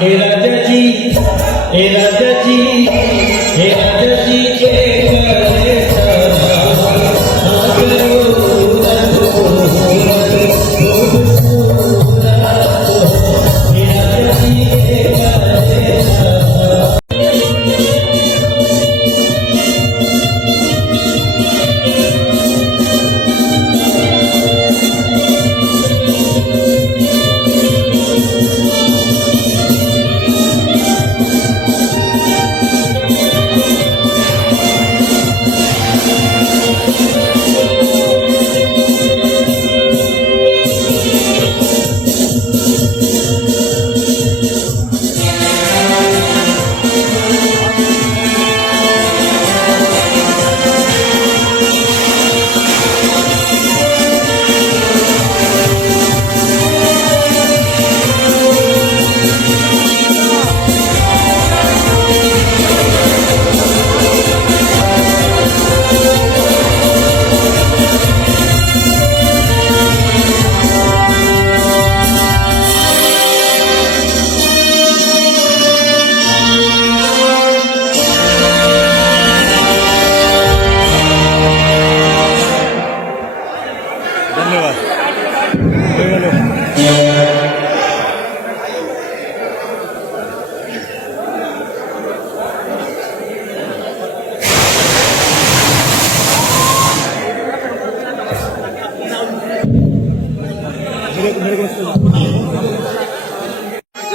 हे राजा जी, हे राजा जी, हे राजा जी के करे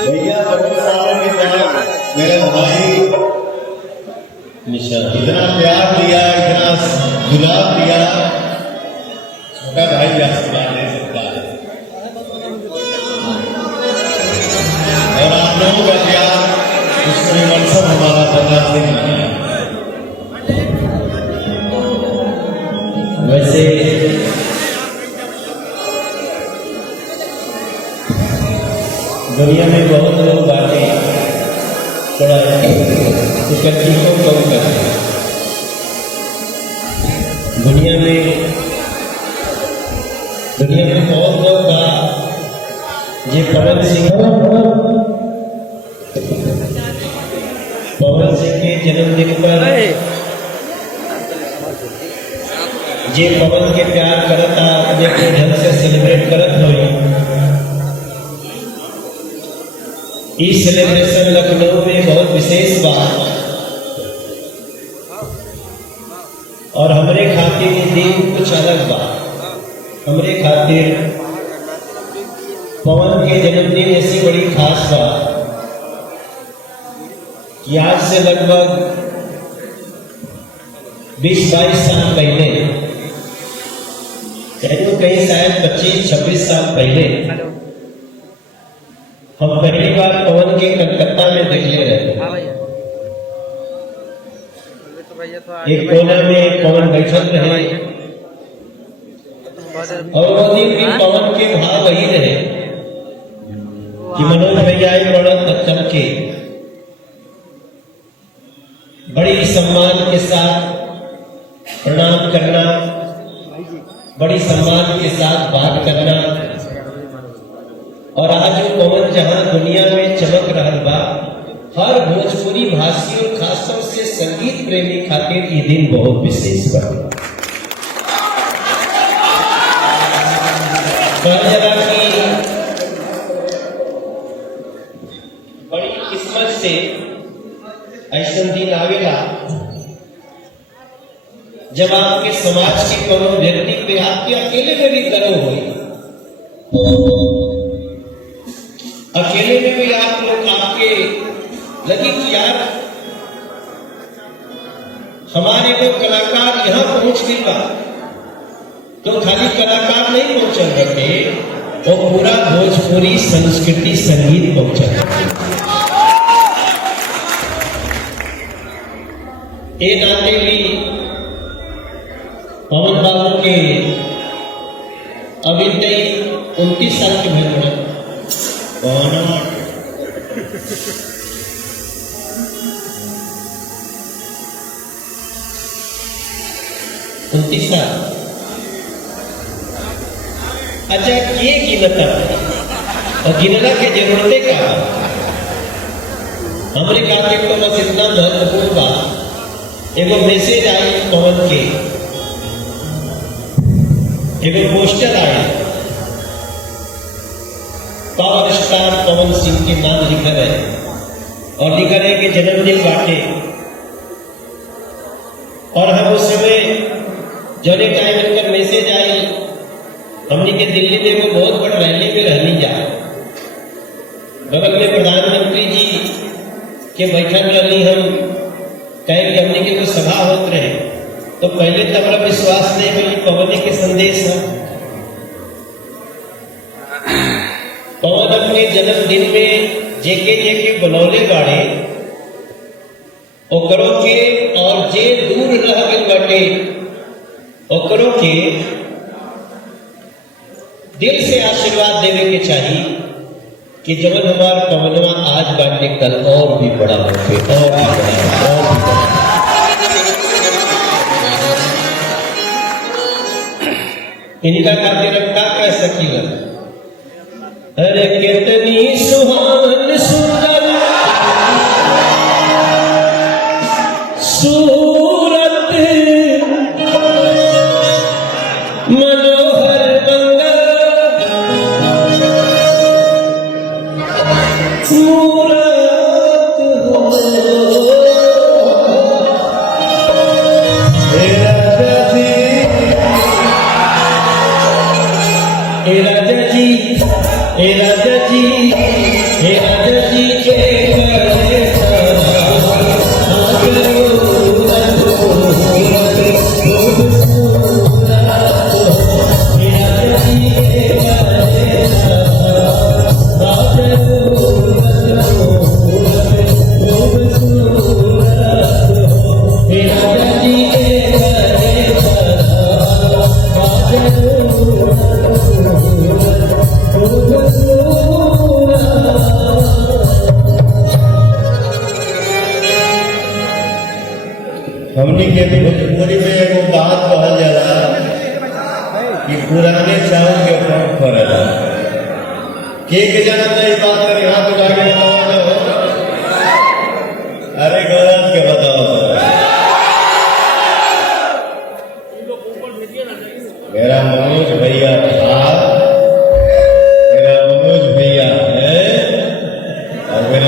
भैया मेरा भाई इतना प्यार दिया, इतना गुलाब दिया, छोटा भाई आशीर्वाद दे सकता है। और आप लोगों का प्यार उसमें मनसब हमारा बर्दाश्त नहीं है। वैसे दुनिया में बहुत लोग बातें थोड़ा इकट्ठी को कम करते हैं। दुनिया में बहुत लोग बात ये पवन सिंह के जन्मदिन पर जे पवन के प्यार करता जे के ढंग से सेलिब्रेट करत हुई। इस सेलिब्रेशन लखनऊ में बहुत विशेष बात और हमरे खातिर ये दिन कुछ अलग बात। हमरे खातिर पवन के जन्मदिन ऐसी बड़ी खास बात कि आज से लगभग 20-22 साल पहले, कहीं शायद 25-26 साल पहले हम पहली बार पवन के कलकत्ता में देखले रहे। एक कोना में पवन बैठल रहे और वो दिन भी पवन के भाव वही रहे कि मनोज भैया बड़ा चमके, बड़ी सम्मान के साथ प्रणाम करना, बड़ी सम्मान के साथ बात करना। और आज वो पवन जहां दुनिया में चमक रहा बा, हर भोजपुरी भाषी और खासतौर से संगीत प्रेमी खातिर ये दिन बहुत विशेष बा। बड़ी किस्मत से ऐसा दिन आवेला जब आपके समाज के कोनो व्यक्ति पे आपके अकेले में भी गर्व हो, अकेले में भी आप लोग आपके लगे कि यार हमारे को कलाकार यहां पहुंच गई बा, तो खाली कलाकार नहीं पहुंचल रखे, वो पूरा भोजपुरी संस्कृति संगीत पहुंचल। ये नाते भी पवन बाबू के अभी तक 29 साल के भर रहे 29 साल। अच्छा ये गिनता और गिनला के जरूरतें का हमरे खातिर तो बस इतना महत्वपूर्ण बात एगो मैसेज आई पवन के, एगो पोस्टर आए, पावर स्टार पवन सिंह के नाम लिखा है और लिखा है कि जन्मदिन बाटे। और हम उस समय जौने टाइम इनकर मैसेज आई, हमने के दिल्ली में एगो बहुत बड़ा रैली में रहनी जा, बगल में प्रधानमंत्री जी के बैठक रही, हम कहे कि हमने के कोई सभा होत रहे, तो पहले तो हमारा विश्वास नहीं मिली पवन के संदेश है। पवन अपने जन्मदिन में जेके जेके बनौले बाड़े ओकरों के, और जे दूर रह गए बाटे ओकरों के दिल से आशीर्वाद देवे के चाहिए कि जब हमार पवनवा आज बाटे कल और भी बड़ा होके, और भी बड़ा, और भी बड़ा। इनका खातिर हम क्या कह सकीला? अरे कितनी सुहावन सुंदर सूरत, मनोहर मंगल सूरत हो। हे राजा जी, हे राजा जी, हे राजा जी के करे हमनी के भोजपुरी में एगो बात कहल जाला कि पुराने चावल के कौन फरेला। के जाना तो ये बात कर यहाँ पे जाके बताओ। अरे गलत के बताओ। मेरा मनोज भैया था, मेरा मनोज भैया है, और मेरा